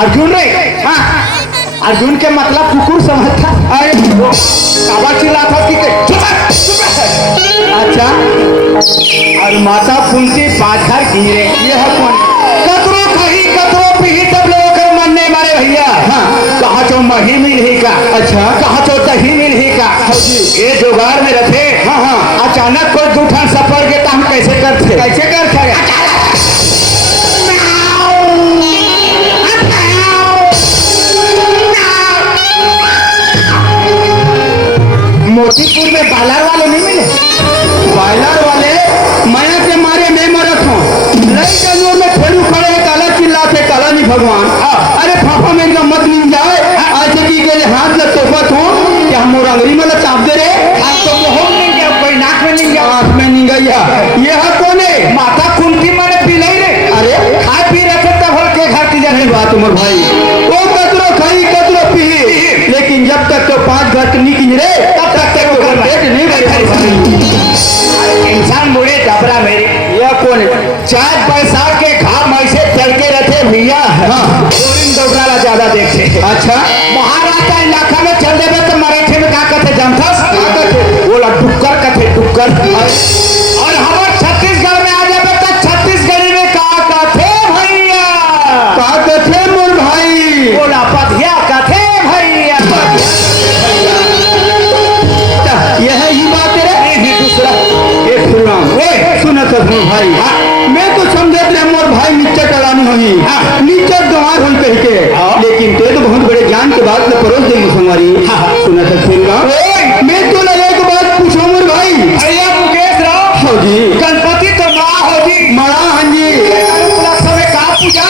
अर्जुन रे, हाँ अर्जुन के मतलब कुकुर समझता। अरे काबा चिल्ला था कि अच्छा और माता फुलती पाथर गिरे, ये है कौन? कतरो कहीं अच्छा कहा तो दही नहीं का ये जुगाड़ में रखे। हाँ हाँ अचानक कोई दूठन सफर के तो हम कैसे करते कैसे करते मोतीपुर में बालार वाले नहीं मिले? बायलर वाले माया के मारे मैं मरत हूँ नहीं जरूर में फेरू खड़े काला चिल्ला से काला नहीं भगवान। अरे फाफा में एकदम मत नींद जाए आज की के हाथ लग तोफत हो कि हम मोर अंगरी में चाप दे रे हाथ तो बहुत नहीं गया, कोई नाक में नहीं गया, आँख में नहीं गई ये है कौन है? माथा कुंती माने पिलाई रे। अरे खा पी रहे थे तब के घर की जाने बात उमर भाई वो कतरो खाई कतरो पी लेकिन जब तक तो 5 घर नहीं गिरे तब तक तो पेट नहीं भरे। इंसान बुढ़े जबरा मेरे यह कौन है? 4 पैसा के घाम ऐसे चढ़के रहते भैया। हाँ दोगला ज्यादा देखते। अच्छा महाराष्ट्र इलाका में चल देवे तो मराठी में क्या कहते जानथस? बोला टुक्कर कहते टुक्कर। और हमारे छत्तीसगढ़ में आ जावे तो छत्तीसगढ़ी में क्या कहते भैया? का कहते मोर भाई? बोला पधिया कहते भैया। यह ही बात है नहीं दूसरा ये फुलराम सुना सब मोर भाई मैं तो समझत रहे मोर भाई नीचे टलानी हुई नीचे गंवार हुई कह के लेकिन ते तो बहुत बड़े ज्ञान के बात में परोस दे मुसलमानी सुना सब फुलराम मैं तो लगे एक बात पूछो मोर भाई। भैया मुकेश राव हो जी गणपति तो माँ हो जी मड़ा हाँ जी समय का पूजा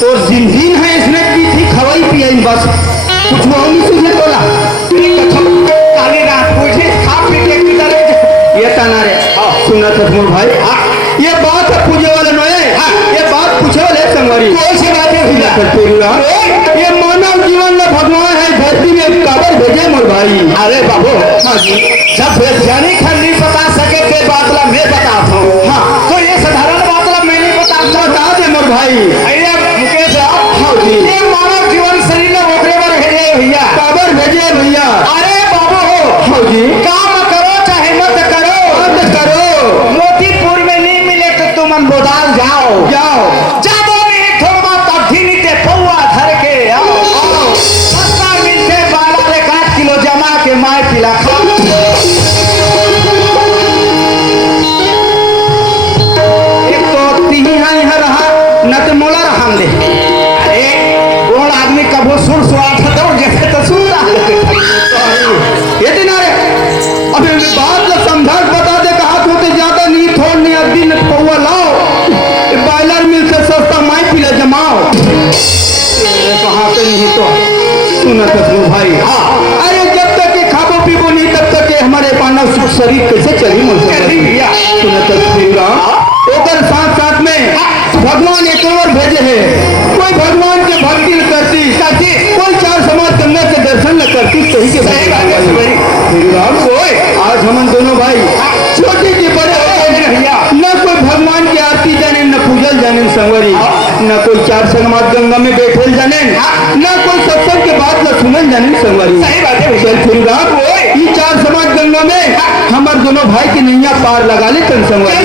तो जिंदगी है इसने की थी खवाई पियाई बस कुछ वो नहीं सुझे बोला काली रात पूछे खा पी के किधर ये ताना रे सुना था मोर भाई ये बात है पूजे वाले नोए ये बात पूछे वाले संगवारी कौन सी बात है भैया? ये मानव जीवन में भगवान है धरती में काबर भेजे मोर भाई। अरे बाबू हाँ जी जब वैज्ञानिक हम नहीं बता सके ते बातला मैं बताता हूँ। हाँ तो ये साधारण बातला मैं नहीं बताता। बता दे मोर भाई। भैया मुकेश राव हाँ जी ये मानव जीवन शरीर में ओकरे पर भेजे भैया। काबर भेजे भैया। अरे बाबू हाँ जी काम करो चाहे मत करो मत करो मोतीपुर में नहीं मिले तो तुम अनबोदाल जाओ जाओ जादो नहीं थोड़ा तब भी नहीं पौआ धर के आओ सस्ता मिलते 12 किलो जमा के माय पिला खा। एक तो तीही हाँ यहाँ रहा न तो मोला रहा दे। अरे कौन आदमी कबो सुर सुरात दो जैसे तो सुनता ये दिन रे अबे बात ला समझा बता दे कहा तो ज्यादा नहीं थोड़ नहीं अद्दी न पौवा लाओ बायलर मिल से सस्ता माई पिला जमाओ कहा पे नहीं तो सुना तो भाई। अरे जब तक के खाबो पीबो नहीं तब तक के हमारे मानव शरीर कैसे चली भैया। सुना तो ओकर साथ साथ में भगवान एक और भेजे है कोई भगवान के भक्ति न करती साथी कोई 4 समाज गंगा के दर्शन न करती सही के आज हम दोनों भाई छोटे के बड़े भैया न कोई भगवान की आरती जाने न पूजल जाने संवरी न कोई 4 समाज गंगा में बैठल जाने न कोई सत्संग के बात न सुनल जाने संवरी। सही बात है चल फिर ये 4 समाज गंगा में हमारे दोनों भाई की नैया पार लगा ले तन संवरी।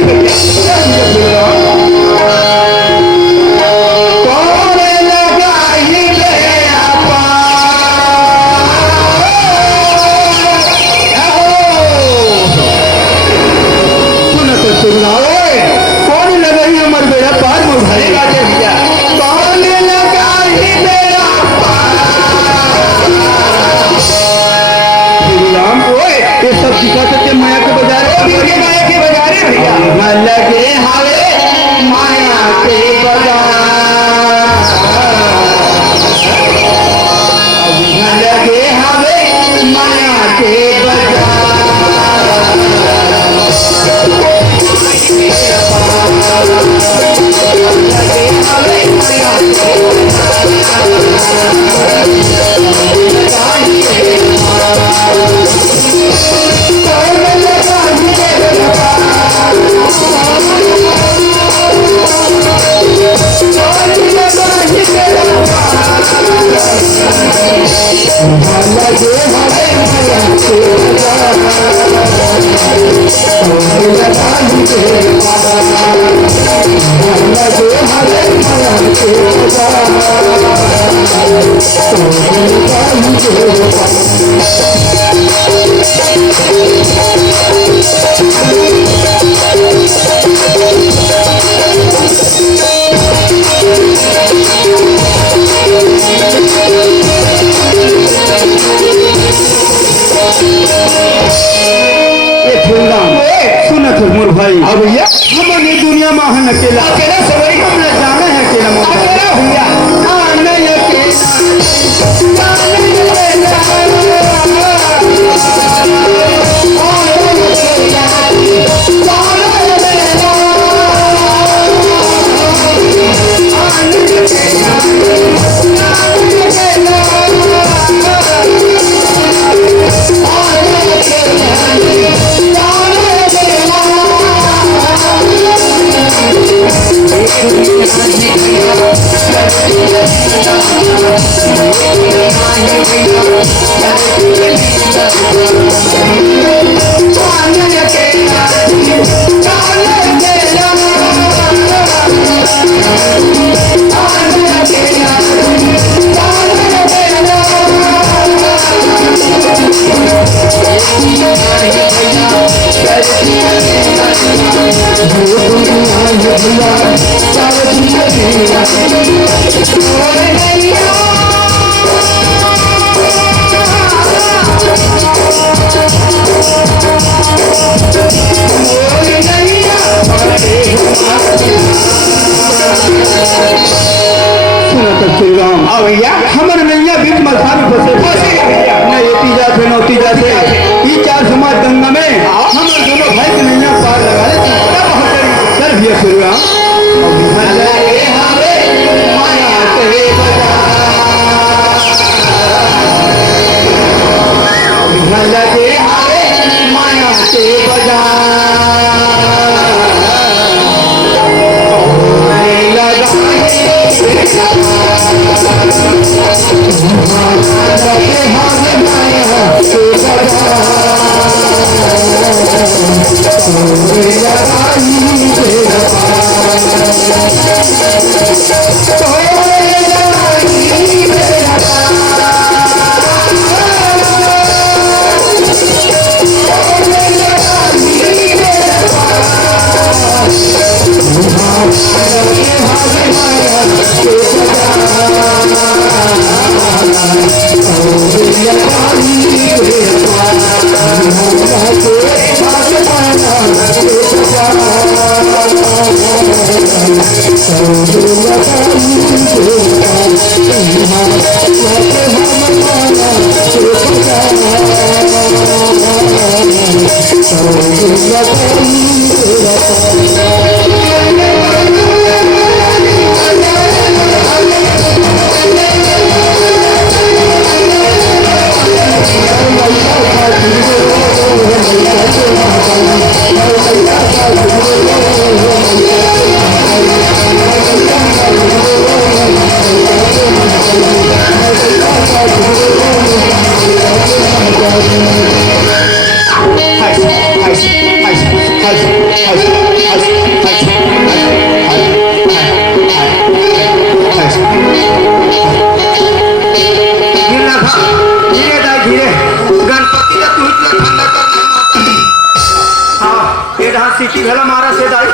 कौन लगाई हमारे बेड़ा पार मोर भाई भैया कौन लगाई बेड़ा राम ये सब दिखाते थे माया के बाजार माया के बाजारे भैया न लगे हावे माया के बाजार न लगे हावे माया के बाजार हरे सुनत मोर भाई हाँ भैया हमने दुनिया में हन अकेला अकेला से वही हमने जाना है अकेला मोर भाई। अकेला भैया हाँ, नहीं अकेला हाँ भैया हमर नैया बीच मलखा में फंसे फंसे भैया। न एती जात है नौती जात है ई चार समाज गंगा में हमर दोनों भाई के नैया पार लगा ले चल भैया फिर लगे हारे माया के सीटी भला मारा से दाई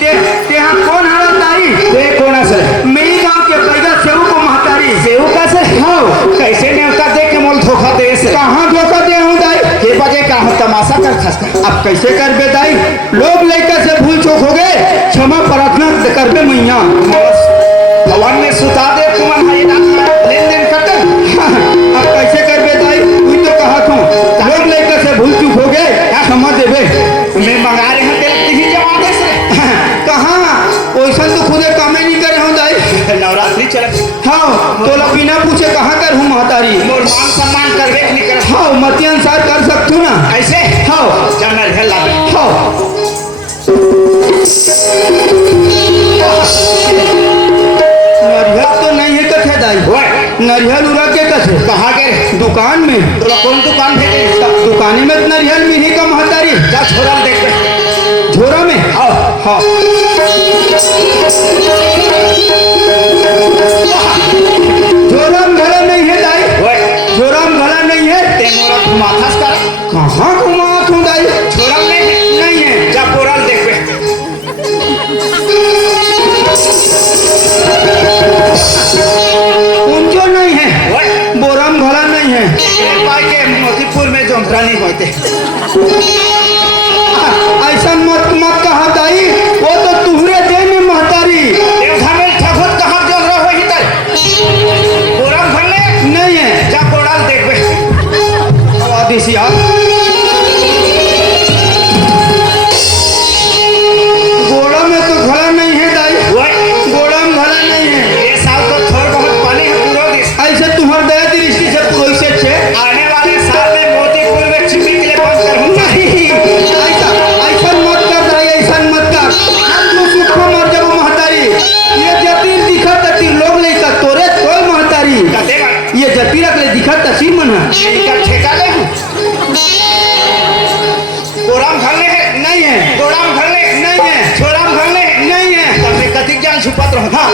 ते हाँ कौन हरा दाई ते कौन है सर मेरी गांव के पैदा सेऊ को महतारी सेऊ का सर हाँ कैसे न्योता दे के मोल धोखा दे से कहाँ धोखा दे हूँ दाई के बजे कहाँ तमाशा कर खसका अब कैसे कर बे दाई लोग लेकर से भूल चूक हो गए क्षमा प्रार्थना कर बे मैया भवन में सुता दे तुमन है लेन देन करते अब कैसे कर बे दाई तू तो कहा तू लोग लेकर से भूल चूक हो गए क्षमा देबे मैं मंगा रहे हैं तेरे ही जवाब दे से कहाँ वैसा तो खुदे कामे नहीं करे हूँ दाई नवरात्रि चल हाँ तो बिना पूछे कहाँ कर हूँ महतारी मोर मान सम्मान कर देख नहीं कर हाँ मती अनुसार कर सकतू ना ऐसे हाँ जानर है लाभ हाँ नरियल तो नहीं है कथे दाई नरियल उड़ा के कथे कहाँ के दुकान में तोला कौन दुकान भेजे दुकाने में नरियल मिली का महतारी जा छोरा देख ले झोरा में हाँ हाँ माथास कर कहाँ घुमात हूँ दाई? छोड़म नहीं है जा बोरल देखबे उनजो नहीं है, ओए बोरम भला नहीं है। एक भाई के मोतीपुर में जोंधरा नहीं होते ऐसा मत मत कहा दाई, वो तो तुहरे दे में महतारी देवधा में ठगुत कहाँ जोंधरा होई तय बोरम भले नहीं है। जा बोरल देखबे आदिशिया गोड़ा में तो भला नहीं है दाई, ओए गोड़ा में भला नहीं है। ये साल तो थोड़ बहुत पानी है पूरा देश ऐसे तुम्हार दया दृष्टि से वैसे छे आने वाले साल में मोतीपुर में छिपी के लिए बंद कर हूँ नहीं, ऐसा ऐसा मत कर दाई, ऐसा मत कर। हम तो सुख में मर जाबो महतारी। ये जतीर दिखत ती लोग ले का तोरे कोई महतारी, देगा ये जतीरक ले दिखत ती मन है। इनका ठेका ले गोराम घरले है नहीं है, गोराम घरले नहीं है, छोराम घरले नहीं है। तब मैं कतिक जान छुपत रहो हाँ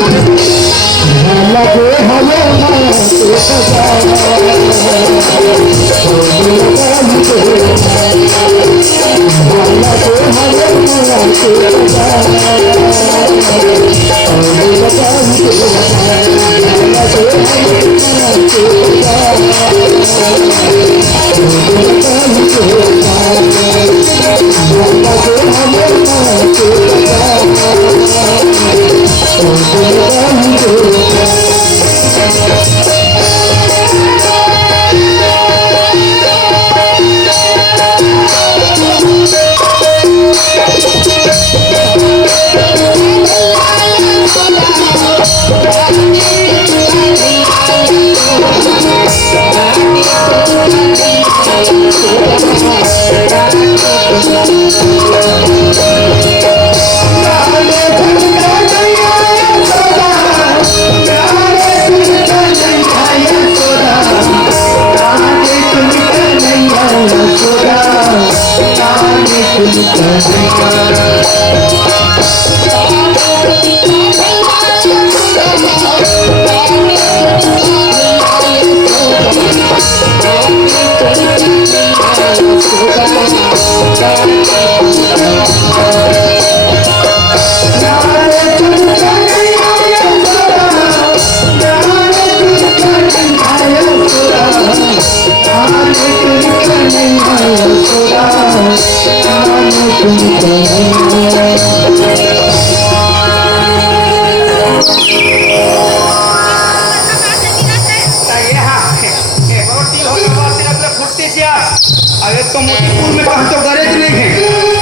अरे तो मोतीपुर में कहाँ तो गरज नहीं है।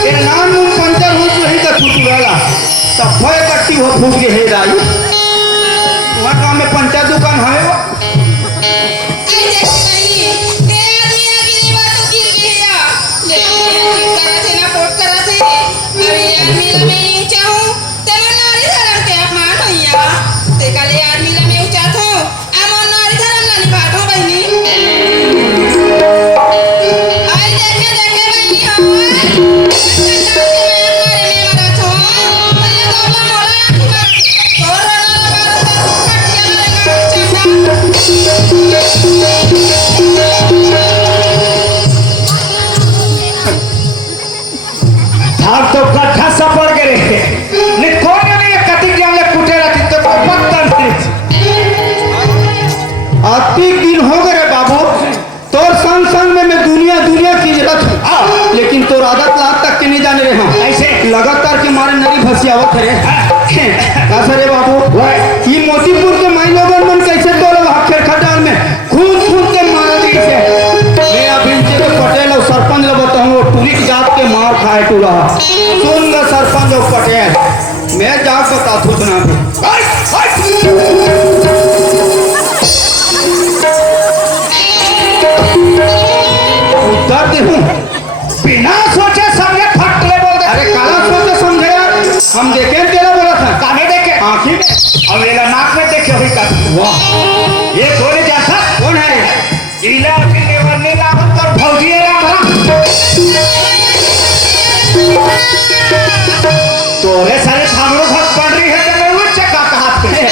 ये नाम नूम पंचर हो तो ही का छूट वाला तब भय कट्टी हो फूट के हे दाई। वहाँ काम में पंचर दुकान है वो। धार तो गड्ढा सफर के रहते निकोने में कतिक जान ले कुटे रहती तो पत्तन आती दिन हो गए रे बाबू। तोर संग संग में मैं दुनिया दुनिया की जरूरत हूँ, लेकिन तोर आदत लात तक के नहीं जाने रहे हम। ऐसे लगातार के मारे नरी भसियावत है कैसे रे बाबू। ये मोतीपुर के माई लोगन मन कैसे तोड़ खेर खटाल में खून खून के मार दी से मैं अभी तेरे पटेल और सरपंच लोग बताऊँ टूरिक जात के मार खाए टूरा सुन गा सरपंच और पटेल मैं जात बता थू बना दर्द हूँ बिना सोचे समझे फट ले बोल दे अरे काला सोचे समझे यार हम देखे तेरा बोला था काहे देखे आँखी में और मेरा नाक में देखे हुई का वाह ये कौन जैसा कौन है इला के नेवर ने लागत पर भौजी राम तोरे सारे थामरो भक्त बन रही है तो मैं वो चक्का कहा पे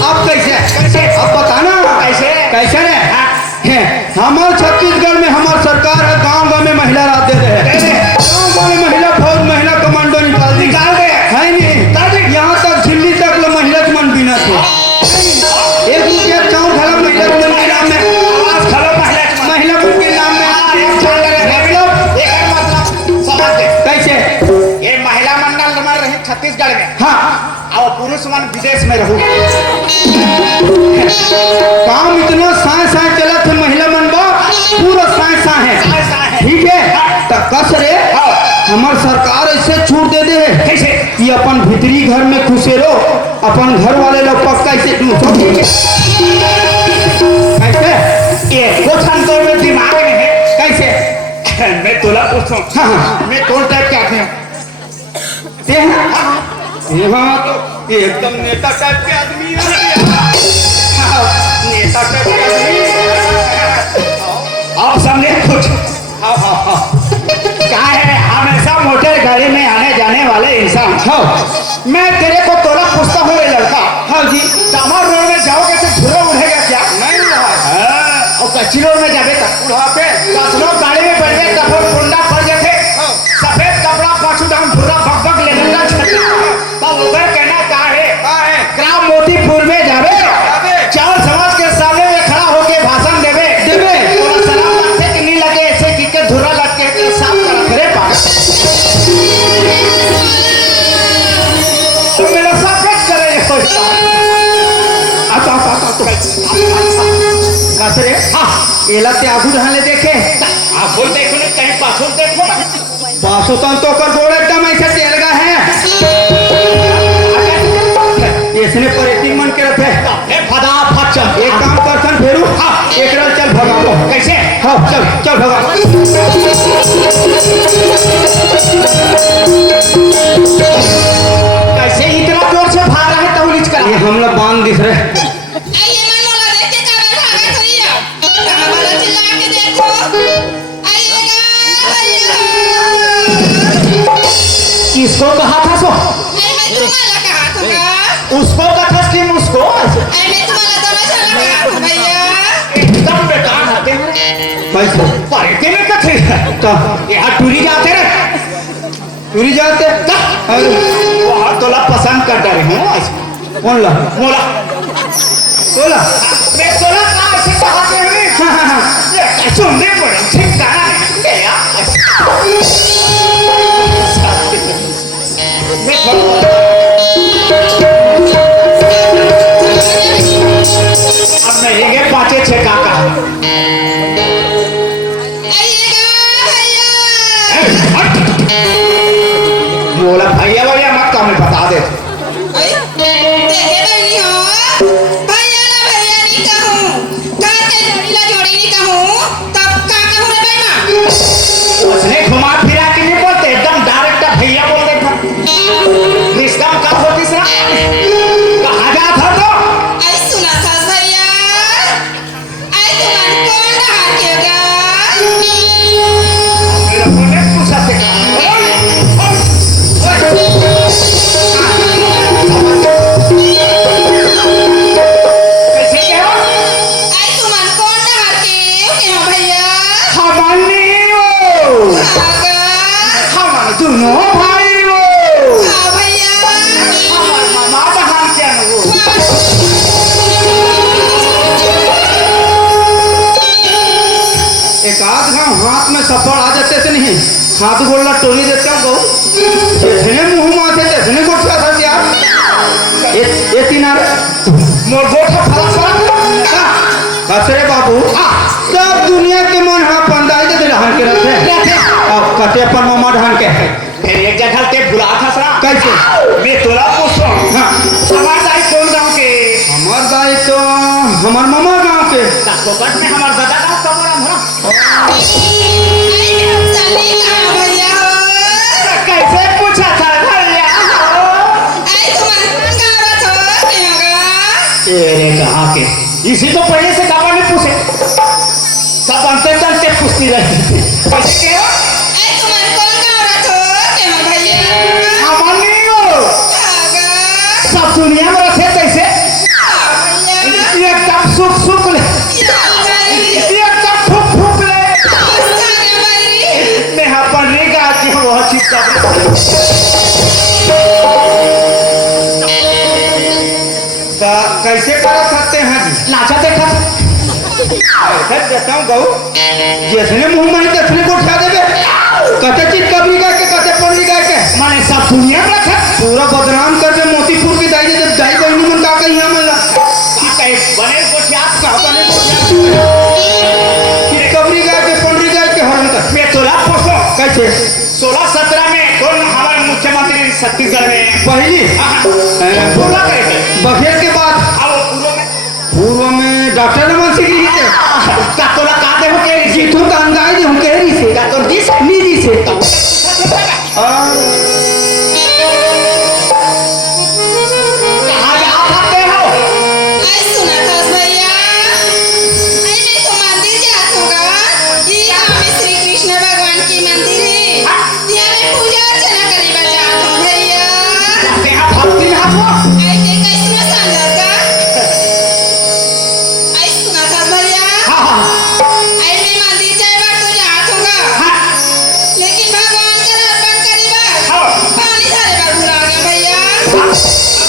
अब कैसे कैसे अब बताना कैसे कैसे रे हमारे छत्तीसगढ़ में हमार सरकार है, गांव गांव में महिला रात दे रहे हैं, गांव गांव में महिला फौज, महिला कमांडो निकाल दे है नहीं, यहाँ तक झिल्ली तक लो महिला के मन बिना थे। 1 रुपया चाउर खा महिला के मन के नाम में, आवाज खलो महिला मन के नाम में। कैसे ये महिला मंडल में रही छत्तीसगढ़ में, हाँ और पुरुष मन विदेश में रहू। काम इतना साए साए चला थे, महिला मन बा पूरा साए साए है, ठीक है। तो कस रे हमार सरकार ऐसे छूट दे दे कैसे कि अपन भीतरी घर में खुशे रहो, अपन घर वाले लोग पक्का ऐसे कैसे ये कुछ तो में दिमाग में है। कैसे मैं तोला पूछूं, हाँ मैं कौन टाइप के आदमी हूँ? यहाँ तो एकदम नेता टाइप के आदमी है, नेता टाइप के आदमी। आप समझे कुछ? क्या है, हमेशा मोटर गाड़ी में आने जाने वाले इंसान। हाँ मैं तेरे को तोला पूछता हूँ ये लड़का, हाँ जी, टामर रोड में जाओगे तो धुरा उड़ेगा क्या? नहीं रहा और कच्ची रोड में जावे तक उड़ा पे 10 लोग गाड़ी में बैठे, कपड़ कुंडा पड़ जाते, सफेद कपड़ा पाछू डाउन धुरा भग भग ले लेता छटा। तब उधर कहना क्या है, क्राम मोतीपुर में जावे, चार समाज के सामने में खड़ा होके भाषण देवे, और सलाम रखे कि नहीं लगे ऐसे की के धुरा लग के साफ कर करे पास तो मेरा साफ करे कसरे एला ते आगू रहले देखे आप बोल देखो ना, कहीं पाछू देखो ना। पासोतन तो कर जोड़ एकदम ऐसे तेलगा है, इसने परेटिंग मन के रखे फटाफट चल एक काम करसन फेरू, एक रात चल भगाओ। कैसे? हाँ चल चल भगाओ। कैसे इतना जोर से भाग रहा है तौलीज कर? ये हम लोग बांध दिख रहे किसको कहा था सो? उसको कहा कि मुझको? एकदम बेकार होते हैं। कैसे पढ़ते में कथे तो यहाँ टूरी जाते रहे, टूरी जाते वहाँ तोला पसंद कर डरे हूँ। कौन ला मोला बोला मैं तोला कहाँ से कहा के हमें ये सुनने पड़े ठीक कहा गया। अब मैं ये 5-6 काका बोला भैया भैया मत कम बता दे। उसने घुमा फिरा के नहीं बोलते, एकदम डायरेक्ट भैया बोल देता। रिश्ता कब होती सर कहा जा था तो पूछा दोनों भाई वो मामा बहन क्या वो एक आध घाव हाथ में सफर आ जाते थे नहीं, हाथ गोला टोली देते हो गौ जितने मुंह माथे जितने गोठा था यार ये तीनार मोर गोठा फला कसरे बाबू सब दुनिया के मन हाँ पंदाई दे ढान के रखे अब कटे पर मामा ढान के फिर एक जगह ते बुला था सरा कैसे मैं तोला पूछो हाँ हमार दाई कौन गांव के? हमार दाई तो हमार मामा गांव के कोकट में हमार दादा गांव कमरा भरा। कैसे पूछा था भैया? तेरे कहाँ के इसी तो पहले से काबा नहीं पूछे, सब अंते चलते पूछती रहती थी। कैसे के हो? हमार नहीं हो, सब दुनिया में रखे कैसे एकदम सुख सुख ले, एकदम फूक फूक ले। कैसे कर सकते हैं जी? नाचा देखा ऐसे देता हूँ गऊ जिसने मुंह मानी तसने को उठा देवे कते चीज कबरी गाय के कते पड़ी गाय के माने सब दुनिया में रखा पूरा बदनाम कर दे मोतीपुर की दाई जब दाई बहनी मन का कहीं हमला बने कोठिया का बने कि कबरी गाय के पड़ी गाय के हरण कर मैं तोला पोसो कैसे 16-17 में कौन हमारे मुख्यमंत्री छत्तीसगढ़ में पहली पूरा करेंगे बखेर के बाद अब पूर्व में डॉक्टर नमन सिंह जी थे का तोला काते हो के जीतू का अंदाज हम कह रही से का तोर दिस नीदी से आज आप आते हो आई सुना था भैया आई मैं तो मंदिर जात होगा ये हमें श्री कृष्ण भगवान की मंदिर है यहाँ मैं पूजा अर्चना करी जात हूँ भैया ते आप भक्ति में हाथ हो आई के कैसे समझा का आई सुना था भैया हां हां आई मैं मंदिर जाए बात तो जात होगा लेकिन भगवान का अर्पण करी बात हां पानी सारे बार भुला गया भैया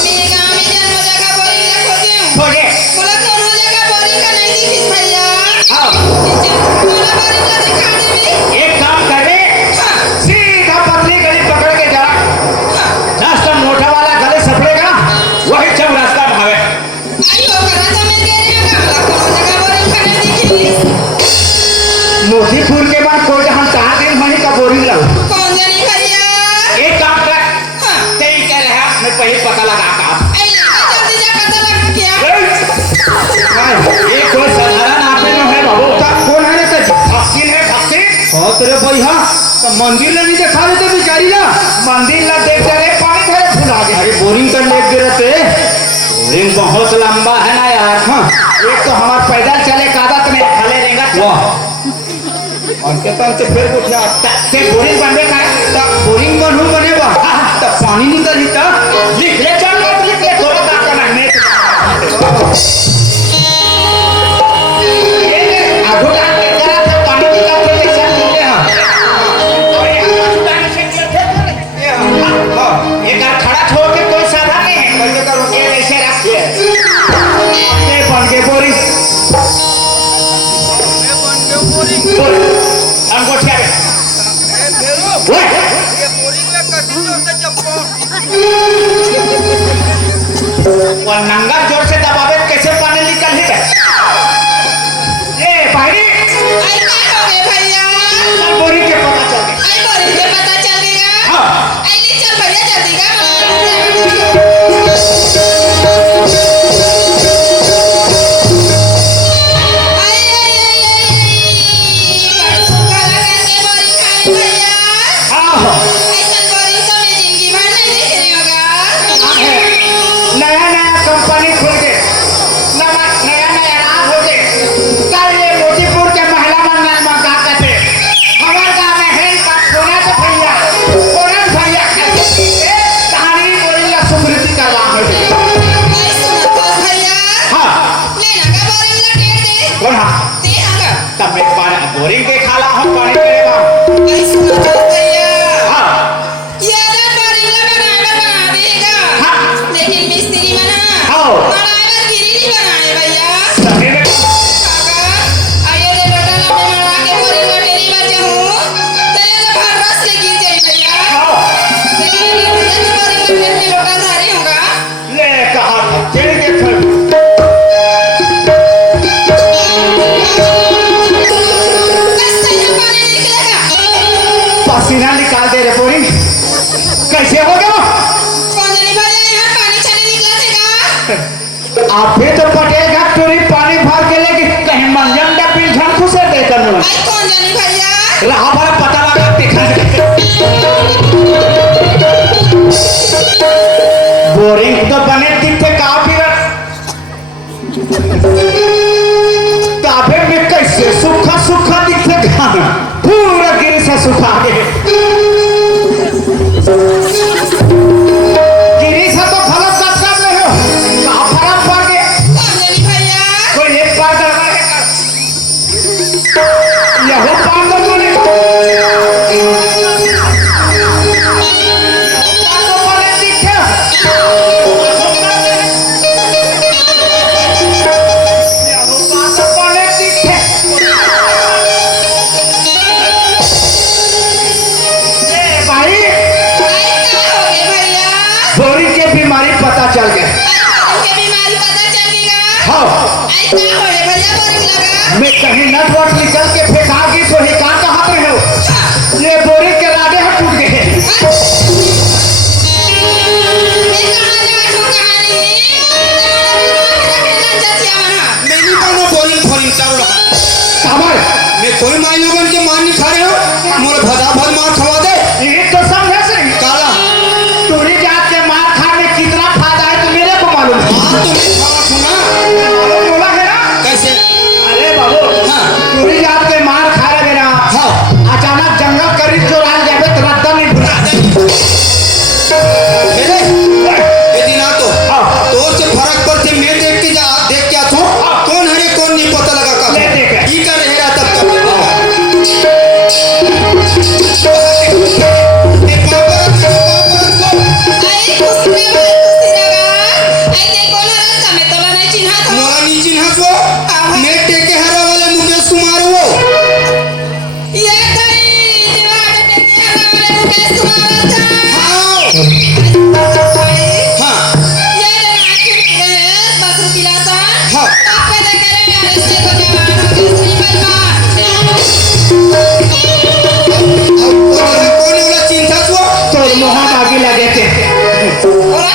मेरे गांव में जन्म जगह बोरिंग रखो क्यों हो गए बोला कौन जगह बोरिंग का नहीं दिखिस भैया हां बोला बोरिंग का दिखा दे एक काम करे हाँ सीधा पतली गली पकड़ के जा हाँ रास्ता मोटा वाला गले सपड़ेगा वही चम रास्ता भावे आई हो करा तो मैं कह रही हूँ बोला कौन जगह बोरिंग का नहीं दिखिस मोतीपुर के बाद कोई हम कहाँ दिन वहीं का बोरिंग लाऊं कौन जानी भैया एक काम कर हाँ कई कह रहे हैं मैं पहले पता लगा का आई लगा जल्दी जा पता लग क्या एक कोई साधारण आदमी में है बाबू कौन है रे भक्ति है भक्ति हाँ तेरे भैया तो मंदिर ले नहीं देखा रहे थे बेचारी ना मंदिर ला देख रहे पानी धरे फूल आ गया अरे बोरिंग कर लेक दे रहते बोरिंग बहुत लंबा है ना यार हाँ एक तो हमार पैदल चले का आदत में खले रहेगा वाह अंके तंते फिर उठा ते बोरिंग बनने का बोरिंग बनू बने बा तो पानी निकली था लिख ले चल लिख ले थोड़ा का करना है आगो का के करा था पानी निकाल के ले चल ले हां और ये पानी से किया थे हां एक खड़ा छोड़ के कोई साधा नहीं है कैसे करूं ये ऐसे रखिए ये बन के बोरिंग अंगूठिया में ओए वो नंगा जोर से दबावे कैसे पानी निकल ही गए ए भाई आई क्या हो गए भैया बोरी के पता चल गया आई बोरिंग के पता चल गया हां आई ले चल भैया जल्दी का आई परसों का लगा के बोरिंग खाए भैया हां ऐसा बोरिंग तो मैं जिंदगी भर नहीं देख रही होगा नया नया कंपनी खुल गए नया नया नया राज हो गए कल ये मोतीपुर के महिला मंडल में का कहते हमारे गांव में है का कोना तो भैया कहानी बोलेगा सुकृति का नाम है आई सुना तो भैया हां ले लगा बोरिंग लगे दे कौन हां ते आगा तब मैं पानी बोरिंग के खाला हम पानी करेगा आई सुना तो भैया हां ये आधा बोरिंग बना देगा हाँ। लेकिन मिस्त्री बना हाँ। बनाए गिरी नहीं बनाए भैया सभी में काका आइए ले बेटा ना मैं मरा के बोरिंग बटेरी बचे हूँ तेरे तो भर बस ले गिर जाए भैया आओ लेकिन ये भैया तो बोरिंग बटेरी में लोटा धारी होगा ले कहा था तेरे के फल कैसे ये पानी निकलेगा पसीना निकाल दे रे बोरिंग कैसे हो गया कौन जानी भैया यहाँ पानी चले निकला थेगा आप भी तो पटेल घाट टूरी पानी भर के लेके कहीं मंजन का बिल झन खुशे देकर आई कौन जानी भैया रहा बड़ा पता लगा देखा बोरिंग तो बने दिखते काफी काफे में कैसे सूखा सूखा दिखते खाना पूरा गिर से सूखा गए गिरी से तो फलक कर रहे हो कहाँ फर्क पड़ गया कौन जानी भैया कोई एक बार दरबार यही पान बोले दिखे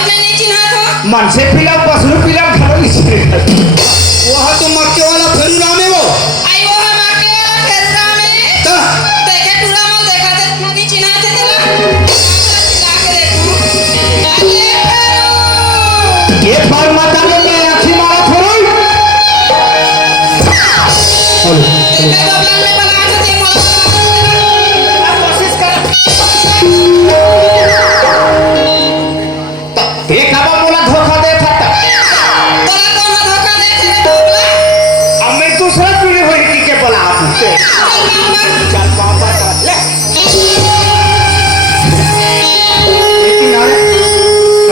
हमें नहीं चिन्हात हो मन से पिला पसलू पिला घरो नहीं वहाँ तो मक्के वाला फिर नाम है वो आई वो हमार के वाला फेरुरा में तो देखे टूरा मल देखा थे नहीं चिन्हात थे तेला चिल्ला के देखो ये फेरू ये पर माता ने आँखी मारा थोड़ी देखे दोबलन में बना के दे मोला कोशिश कर एक आवा मोला धोखा दे था तोला कौन धोखा दे थे दोबला अब मैं दूसरा पीढ़ी होई की के बोला आपसे चल बाबा ले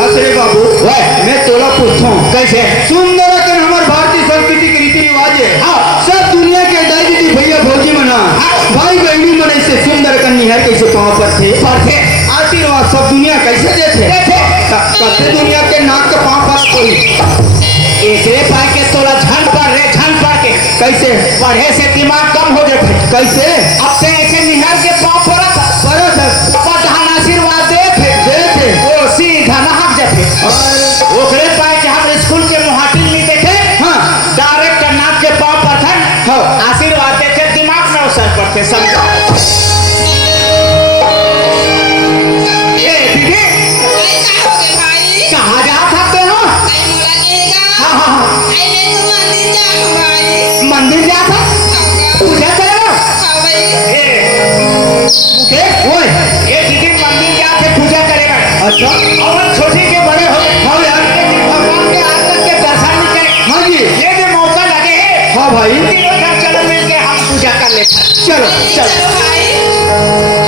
अरे बाबू मैं तोला पूछता हूँ कैसे सुंदर के हमारे भारतीय संस्कृति के रीति रिवाज है हाँ। सब दुनिया के दाई दीदी भैया भौजी मना भाई बहनी मने से सुंदर कन्या कैसे पाँव पर थे आशीर्वाद सब दुनिया कैसे देते कहते दुनिया के नाक के पाँव पर कोई एकरे पाए के तोला झन पर के कैसे पढ़े से दिमाग कम हो जाते कैसे अब ते ऐसे निहार के पाँव पड़त परस प्रधान आशीर्वाद देते वो सीधा नहक जाते और ओकरे पाए के हम स्कूल के मुहातिल नहीं देखे हाँ डायरेक्ट नाक के पाँव पर हाँ। आशीर्वाद देते दिमाग में असर पड़ते समझो ये दीदी आई का हो गए भाई कहाँ जा सकते हो आई मोला केगा हाँ। आई ले तू मंदिर जा हो भाई मंदिर जा था खाओगा पूजा करो खाओ भाई ओए ये दीदी मंदिर जा के पूजा करेगा अच्छा और छोटी के बड़े हो गए हाँ यार भगवान के आज तक के दर्शन नहीं करे हाँ जी ये जो मौका लगे है हाँ भाई तीनों का चलो मिल के हम पूजा कर लेते हैं चलो चलो भाई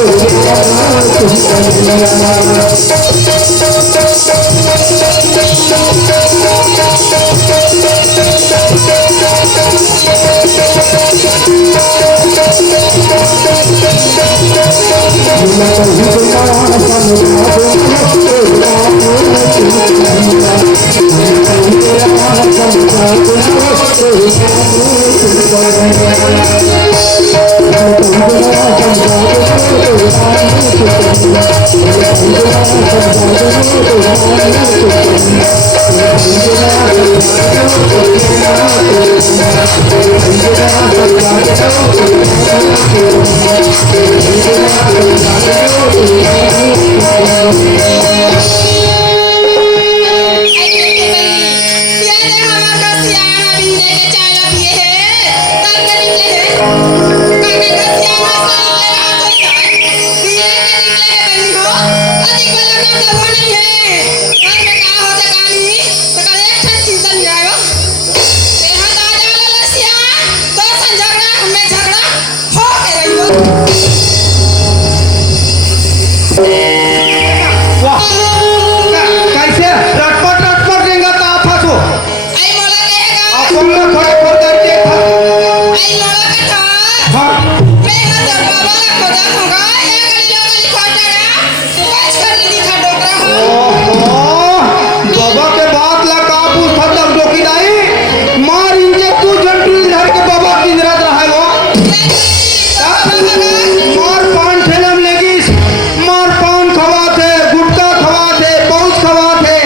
Thank you. कैसे रटपट रटपट रेंगा ता था सो अपन में खड़े कर देते हाँ बाबा के बात ला काबू खत्म डोकी दाई मार इंजे तू जंटू धर के बाबा पिंजरत रहा है वो मार पान ठेलम लेगिस मार पान खवा थे गुटका खवा थे पौच खवा थे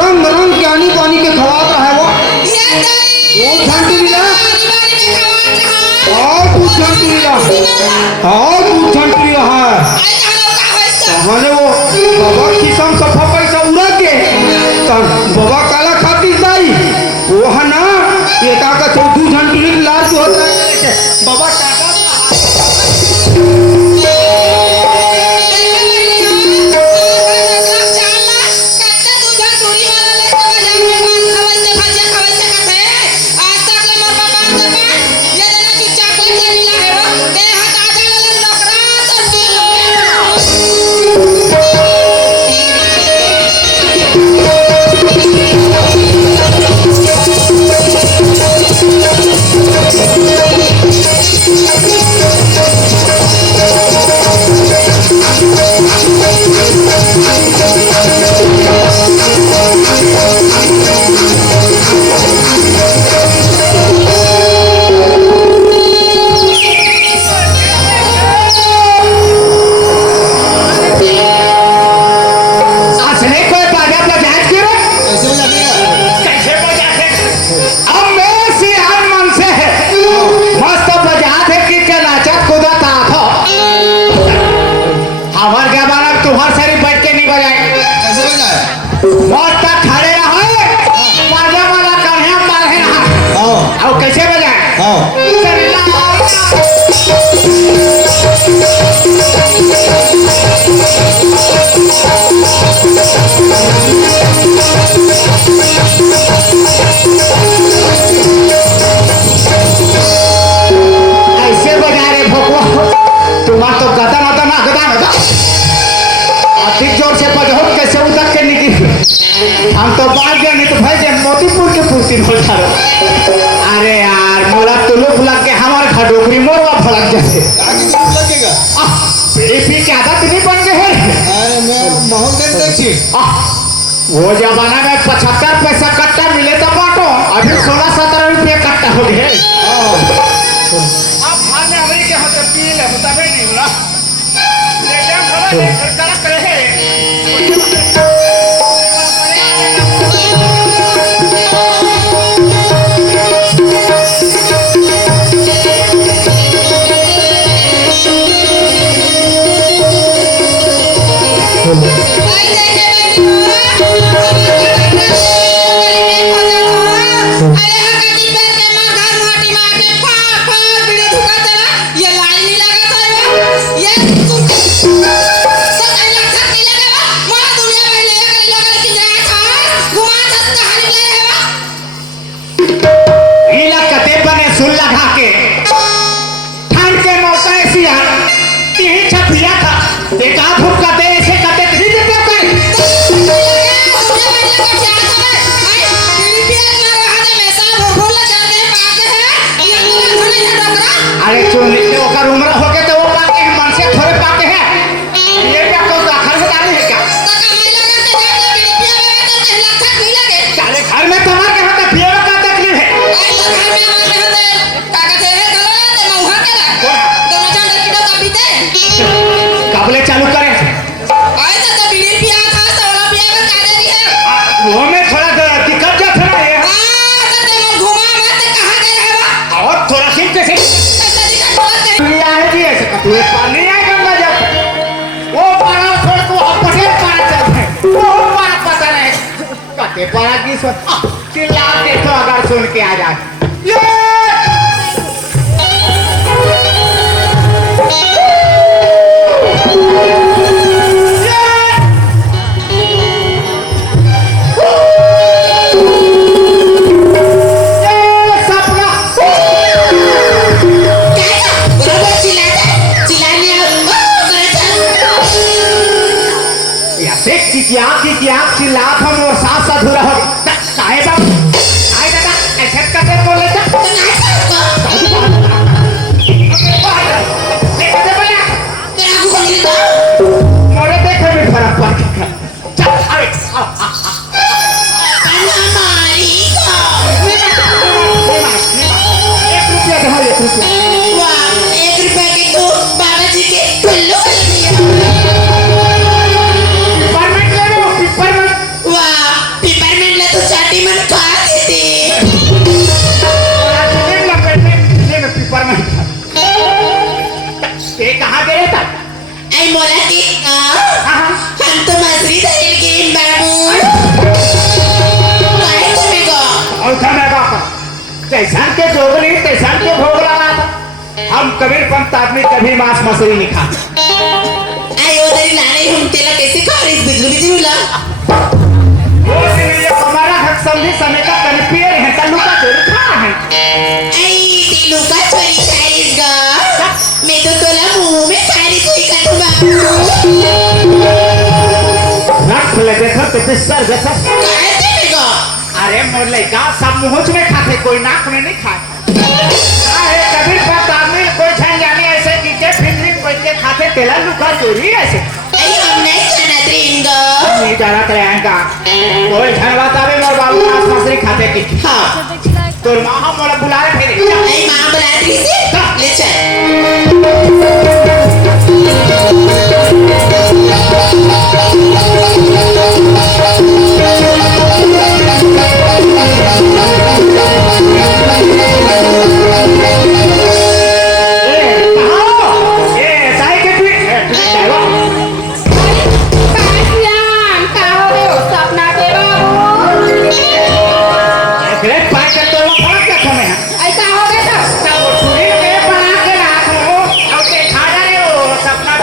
रंग रंग के आनी पानी के खवा रहा है वो झंटू मिला और कुछ झंटू मिला और कुछ झंटू मिला है हमारे वो बाबा किसम सफा पैसा उड़ा के तब बाबा काला खाती दाई वो है ना ये का थे दू झंटू लाल तो होता है बाबा टाटा हम तो बात गए नहीं तो भाई जे मोतीपुर के पूर्ति बोलता रहो अरे यार मोला तुलुक लग के हमारे घडोगरी मोरवा फड़क जाते आगे तुम लगेगा बीड़ी पी के आदत नहीं बन गए है अरे मैं बहुत देर देखी वो जमाना में 75 पैसा कट्टा मिले तो बांटो अभी 16-17 रुपये कट्टा हो गए अब खाने हमें के हाथ पी ले तबे नहीं होला लेकिन खबर कड़ा करे है ये एक आध हुक करते ऐसे करते तेरी देते कर अरे चुन लेते ओकर उम्र हो के तो वो पाके हैं मन से थोड़े पाके हैं ये क्या तो दाखल से डाली है क्या अरे घर में तुम्हारे के हाथ पिए का तकलीफ है काबले चालू करें वो में थोड़ा दिक्कत जा थोड़ा है और थोड़ा सी कैसे लिया है जी ऐसे कटुए पानी है गंगा जब वो पारा छोड़ को अपने पारा चलते हैं वो पारा पता नहीं कटे पारा की सो चिल्ला के तो अगर सुन के आ जाए ये आप चिल्लात हम और साथ साथ हो रहा साहेब आए दादा ऐसे करते बोले था मोरे देखे में फर्क पड़ गया चल अरे कहाँ गए था मोला की हम तो मछली धरिल गिरिन बाबू काहे तुम्हें गो और समय बापा जैसान के जोगली तैसान के भोग लगा था हम कबीर पंत आदमी कभी मांस मछली नहीं खा आई उधर लाने हम तेला कैसे खा रही बिजली बिजली ला वो दिन ये हमारा हक समझी समय का कन्फियर है तल्लू का चोरी खा है आई तेलू का चोरी खाइस गा मैं तो तोला मुंह में खारी कोई काटू बाबू रख ले देखो कितने सर जैसा काहे तुम्हें गो अरे मोर लड़का सब मुंह में खाते कोई नाक में नहीं खाए अरे कबीर पंत आदमी कोई छन जाने ऐसे नीचे फिर कोई के खाते तेला लुका चोरी ऐसे आई हम नहीं खाना द्रिंगो नहीं जाना करेंगा कोई झनवा तावे मोर बाबू मांस मछली खाते की हाँ तो मां हम मोला बुला रहे फिर आई मां बुला रही से ले चल सपना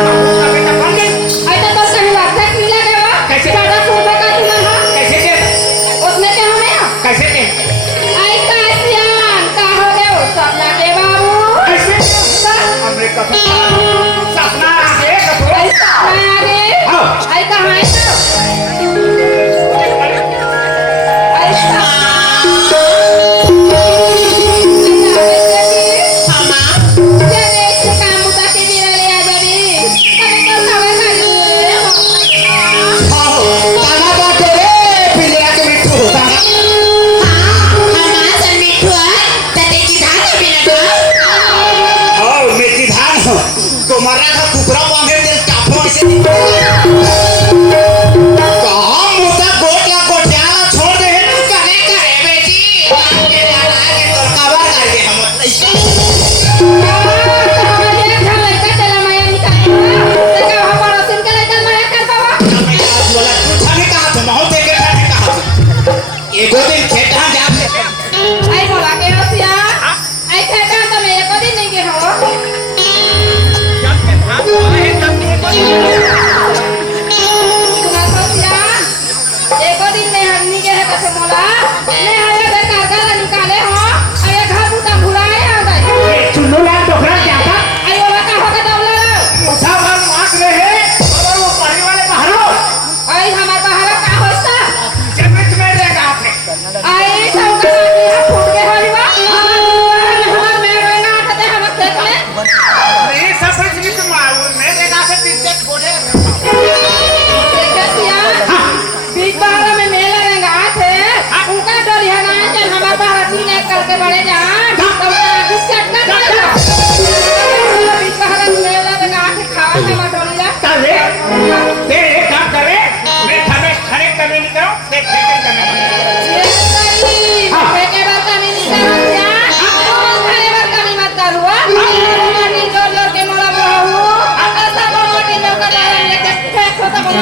ये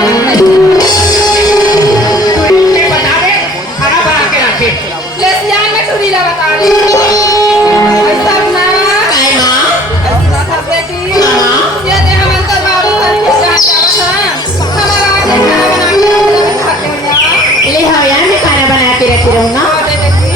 बता दे खाना बना के रखे लेसिया में टूरी ला बता रही ऐसा ना काय माँ ऐसा था बेटी ये दे हम अंतर बाबू कर के जावा था हमारा आज खाना बना के खाते हैं ले हाँ यार मैं खाना बना के रखी रहूँ ना दे बेटी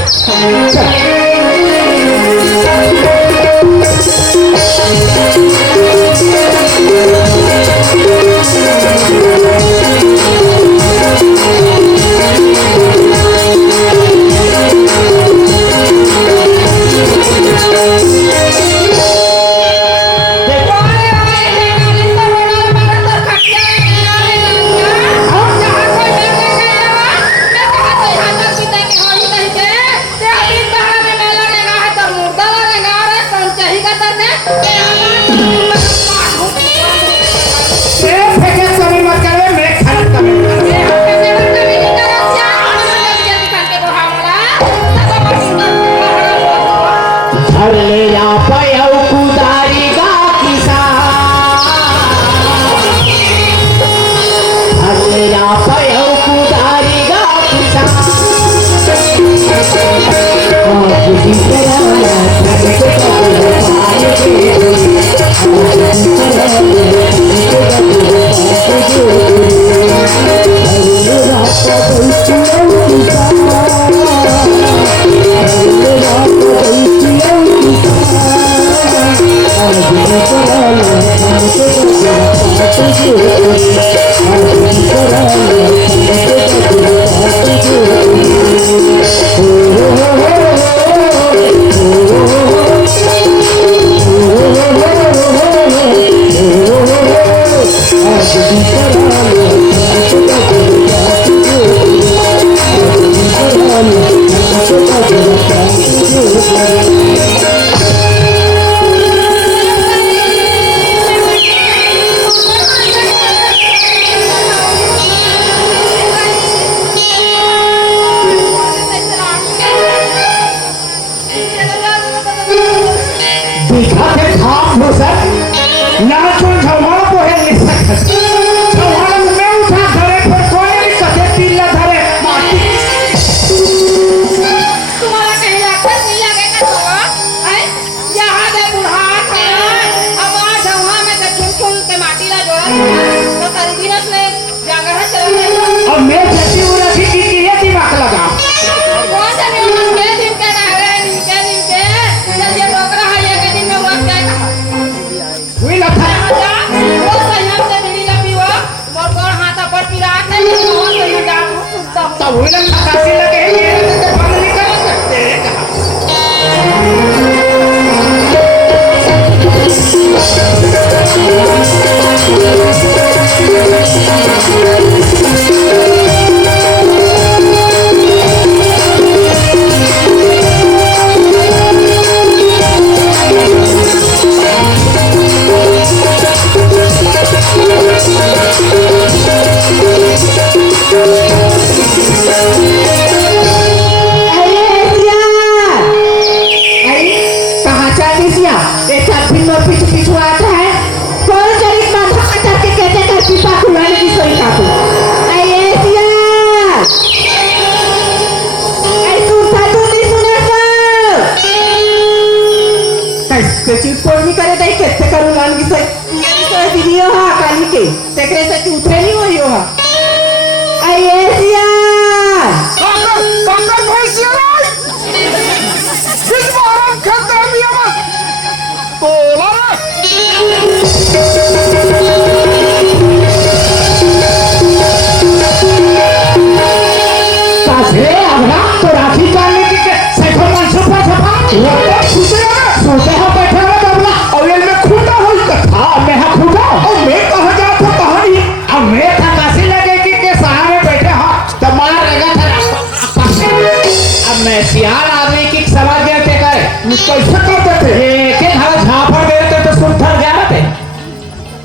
सियार आदमी की समझ गए थे करे कैसे करते थे एक एक हवा झापड़ दे देते तो सुन थक जा रहे थे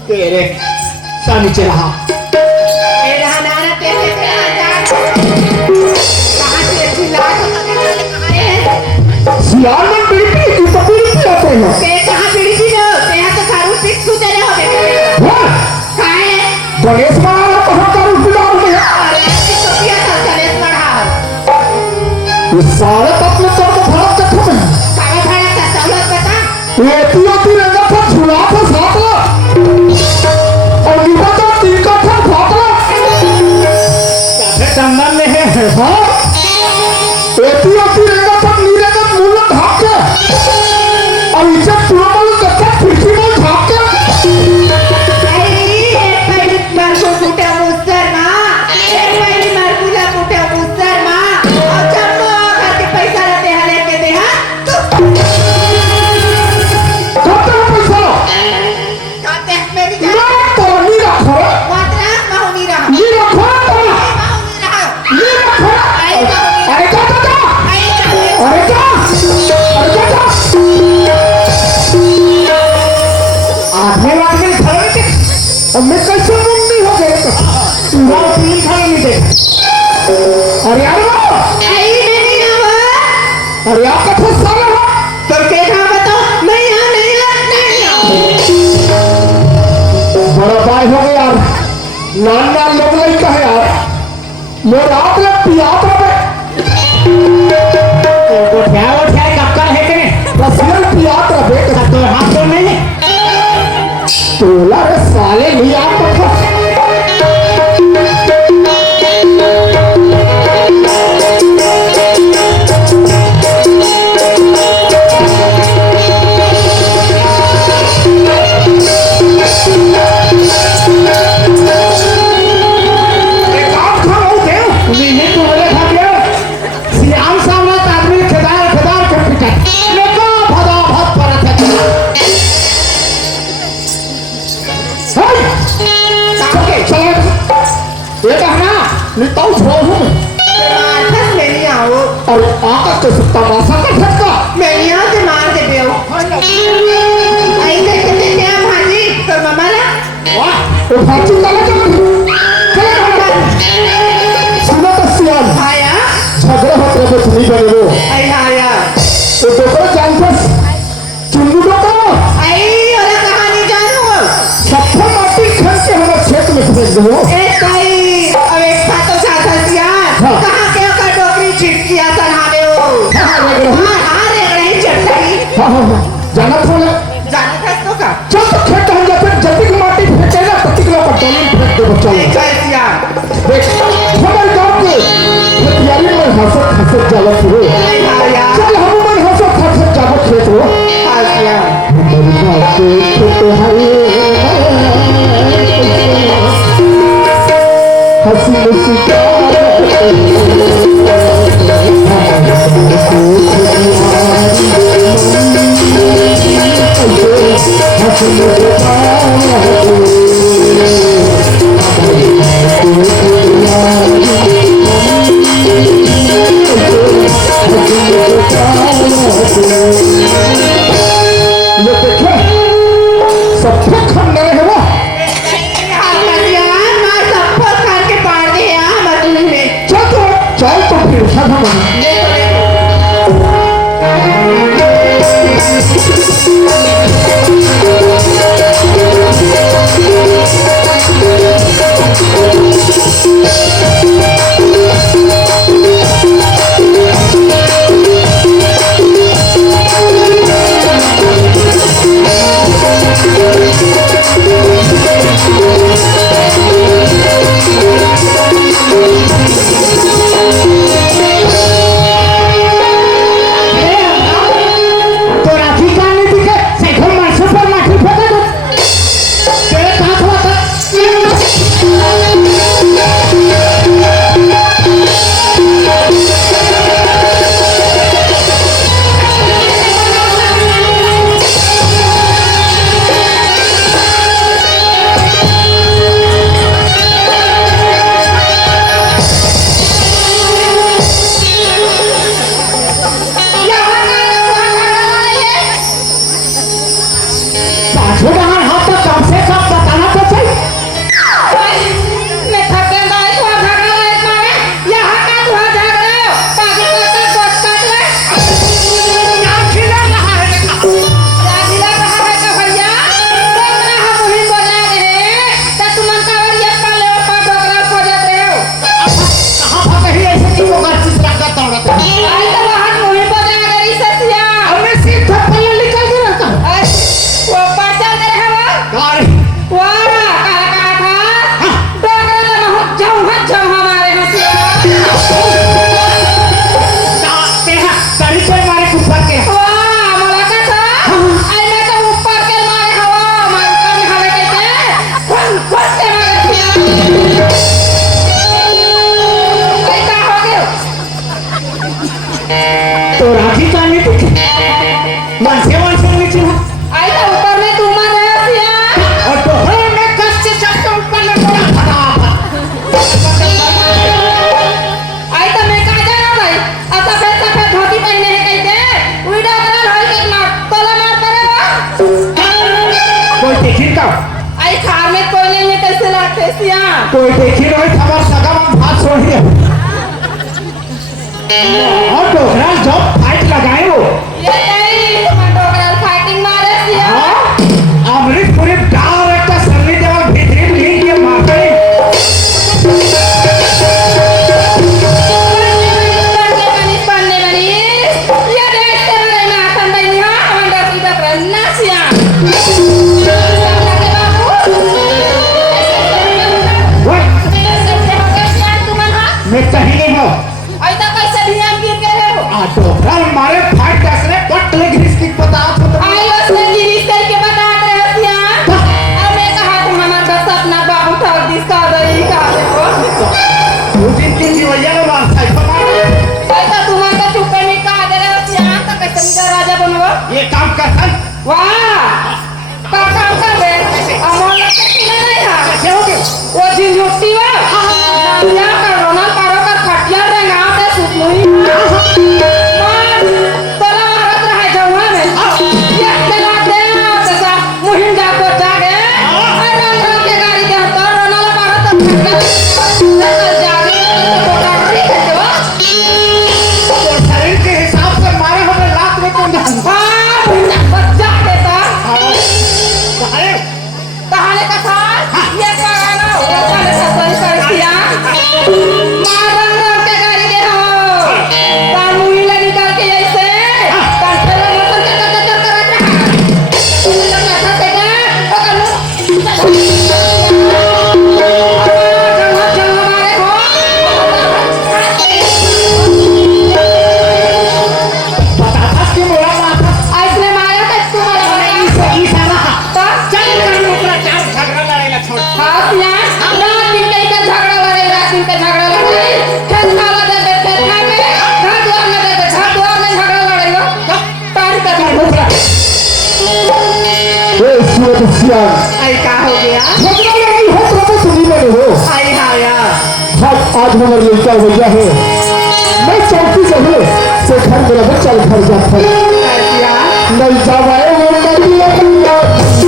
तेरे सा नीचे रहा सियार में बीड़ी पी तू तो बीड़ी पिलाते हो गणेश महाराज तो ये सारे तत्व तो फरक कथम है काला भाड़ा का सहूलत बता ये होती रहेगा था छुड़ा था साथ और निभा तो 3 का था साथ चंदन में है हाँ होती रहेगा था नीले का मूल ढाक के और इसे पूरा वाला कच्चा खिड़की में ढाक के अरे एक पहली मार्को कुटा मुस्तर माँ एक पहली मार्कुला कुटा मुस्तर माँ और चम्मो करके पैसा रहते हैं लेके दे हाँ तू कब तक पैसा लो कहते हैं मेरी जान मैं तो नहीं रखो मात्रा माहुनी रहा नहीं रखो तो माहुनी रहा नहीं रखो आई माहुनी अरे क्या आई चाहिए अरे क्या आधे आदमी खड़े थे और मैं कैसे मुंडी हो गए वो 3 खड़े नहीं थे अरे यार आई नहीं आवा अरे आप का फंस साला हो तो क्या था बताओ नहीं आ नहीं आ नहीं आ बड़ा बाय हो गया यार नान लोग नहीं कहे यार मैं रात में पियात रहे उठा कब का है कि नहीं बस ये पियात रहे तो हाथ तो नहीं तोला रे साले नहीं आप पता निताऊ छोड़ हूँ माथस में नहीं आओ और आका के तमाशा का ठक्का मैं यहाँ से मार दे बेओ ऐसे कितने क्या भाजी तो मामा ना वाह वो फाची का लगा सुना तो सियाल आया झगड़ा होते हैं तो नहीं बने वो आई आया वो दोपहर जानते चुन्नू दोपहर आई और कहानी जानू सबसे माटी खन के हमारे क्षेत्र में फेंक दो ए ताई अब एक साथों साथ हसियार हाँ। कहाँ के का डोकरी छिटकिया सनाने हो हाँ लग रहा हाँ रे रही चटनी हाँ जाना फोन जाने था तो का चल तो खेत हम जाते जल्दी की माटी फेंके ना 25 किलो का डोली फेंक दे बच्चा ए हसियार देख हमारे गांव के खेतियारी में हंसत हंसत जाला शुरू आई आया चल हम मन हंसत हंसत जाबो खेत हो हसियार हमारे गांव के छोटे हरी हंसी मुस्कुरा ये देखे सब खंडर है वो हसियार मार सब खान के पार दे गई हमार सगा में भात छोड़ी और डोगरा जब फाइट लगाए हो ये नहीं तुम्हारा डोगरा फाइटिंग मारे सिया अमृत पूरी डायरेक्ट सन्नी देवल भीतरी लीन के मारते पन्ने बनी ये देखते मेरे में आसन बनी हां हमारा सीधा प्रन्ना सिया मैं कहीं नहीं हूँ ऐसा कैसे भी हम गिर गए हो आ डोगरा मारे फाइट कैसे कट ले घिसकी पता तो आई उसने गिरीश करके बता रहे हो सिया अब मैं कहा तुम हमारा सपना बाबू ठग दिस का दई का देखो दो दिन तीन दिन वजह में मार साइड पर ऐसा तुम्हारा चुप्पे में का दे रहे हो सिया तो कैसे मेरा राजा बनवा ये काम कर वाह का काम कर बे अमोल के किना नहीं है कैसे हो गए वो झिझुटी वा या कर रोना पारो कर खटिया रे गांव से सुतलुई मार तोला मारत रहे जौना में ये चला दे जैसा मुहिम जा को जागे अरे रंग के गाड़ी के तो रोना ला पारो तो खटका जागे तो काटी है तो शरीर के हिसाब से मारे हो लात में कौन हां बच्चा देता अरे कहानी कथा ये गाना हो चले सही कर दिया मार रंग के गाड़ी दे हो कानूनी ले निकाल के ऐसे कंट्रोल मत कर कथा से का बता था कि मोरा माथा ऐसने मारा था तुम्हारा ई सारा तो चल कर मुकरा चार झगड़ा लड़ेला छोड़ खास यार रात दिन के झगड़ा लड़े रात दिन के झगड़ा लड़े खेत खाला दे दे खेत खा के घर द्वार में दे दे घर द्वार में झगड़ा लड़े लो तारी का झगड़ा ए सूरत सियान आई का हो गया झगड़ा लड़ाई हो तो सुनी में हो आई हाया आज हमारे लड़का भैया है मैं चौकी जगह से घर मेरा बच्चा घर जाता है क्या नहीं जावाए वो नहीं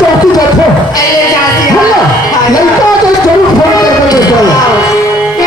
चौकी जाते अरे जाती है लड़का तो जरूर फोन कर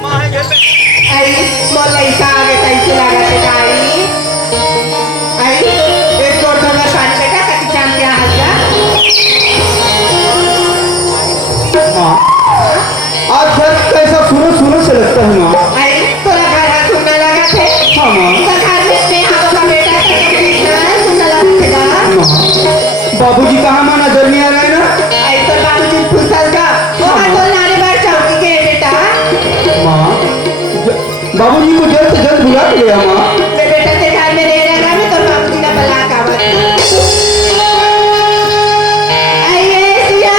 आई मलाई का आगे कैसे लगा के गाड़ी आई एक और दो साड़ी बेटा कति जान क्या हाल आज घर कैसा सुनो सुनो से लगता है माँ आई तोरा घर हाथ सुनने लगा थे हाँ माँ सरकार में पे हाथ का बेटा सुनने लगा थे ना बाबूजी कहाँ माँ नजर नहीं आ रहा है ना आई तो बाबूजी फुसल का वो हाथ तो नारे बार चौकी के बेटा माँ बाबूजी को जल्द से जल्द बुला लिया माँ मैं बेटा से घर में रह रहा मैं तो बाबूजी का बला का आइए सिया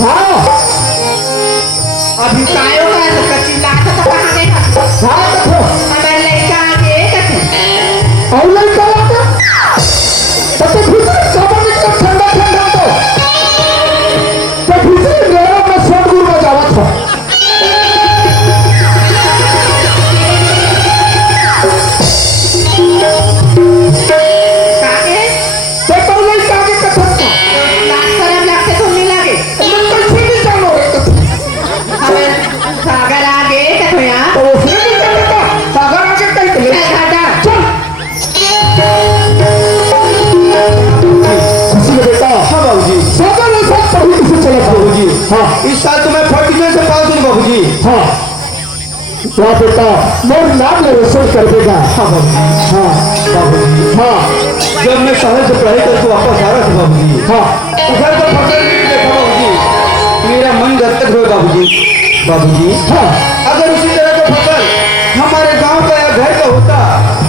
हाँ अभी कायो का तो कच्ची लात तो कहां गए हाँ देखो हमारे लड़का आगे कथे और लड़का आता तब तो भीतर कमर में ठंडा ठंडा तो भीतर गरम में सब गुड़ बजावा था काके तो पर लड़का के कथा था लाख शर्म लगते तो नहीं लगे तुम कैसे नहीं जानो हमें सागर आगे कथोया तो वो फिर नहीं जाता सागर आके कहीं तो ले घाटा चल खुशी में बेटा हाँ बाबूजी सागर ने सब पढ़ी किसे चला था बाबूजी हाँ इस साल तो मैं 49 से पास हूँ बाबूजी। हाँ वहाँ बेटा मोर नाम ले रसोई कर देगा हाँ बाबूजी हाँ बाबूजी हाँ जब मैं शहर से पढ़ाई करके वापस आ रहा था बाबूजी हाँ उधर तो फसल भी देखा बाबूजी मेरा मन गदगद हुआ बाबूजी। बाबूजी हाँ अगर उसी तरह का फसल हमारे गांव का या घर का होता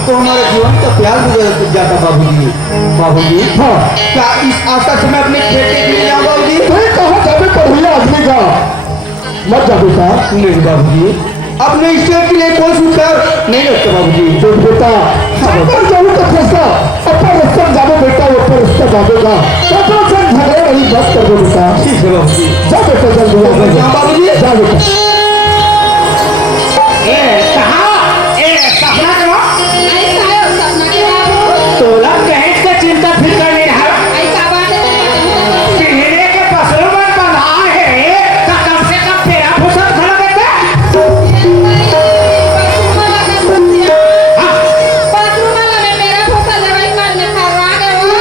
तो हमारे जीवन का प्यार गुजर जाता बाबूजी। बाबूजी हाँ क्या इस आशा से मैं अपने खेती के लिए जाऊँ बाबूजी? तो कहा जावे पढ़िया आदमी का मत जा बेटा नहीं बाबूजी अपने स्टेट के लिए कोई सुधार नहीं रखते बाबूजी। तो बेटा ऊपर जाऊँ तो फंसा ऊपर रास्ता जावे बेटा ऊपर रास्ता जावेगा तो फिर झगड़े नहीं बस कर दो बेटा ठीक है बाबूजी। जा बेटा जल्दी जाओ बाबूजी। जा बेटा ऐसा है उस सपना के बाबू तोला कहें का चिंता फिक्र नहीं है ऐसा बात है चेहरे के पसरों में बना है तो कम से कम तेरा फुसत खड़ा बेटा बाथरूम वाला में मेरा फोटा दवाई मारने खा गए वो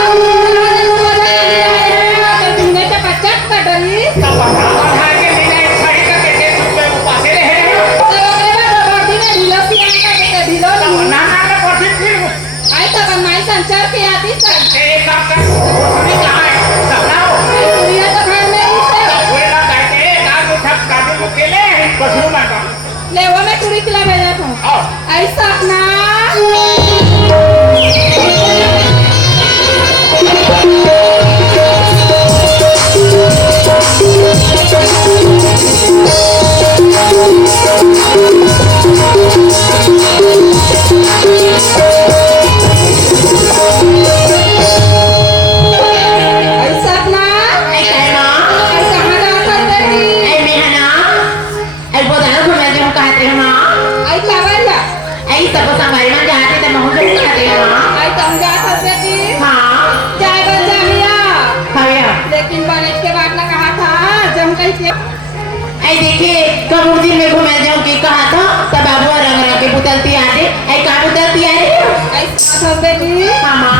तुमने के पचक का डरी तो ढीलो आई तब मैं संचार के आती सर सूर्य तो घर में ही से ले वो मैं टूरी खिला भेजा था ऐसा अपना ऐसा अपना कहाँ जाता है आई क्या बन आई तुम जा सकते कि जाए बन जा भैया लेकिन बने के बाद ना कहा था जम कैसे देखिए कबूर दिन में घूमे जाऊं की कहा था तब बाबू रंग रंग के बुतलती आ दे ऐ का बुतलती आ रही ऐसा बेटी मामा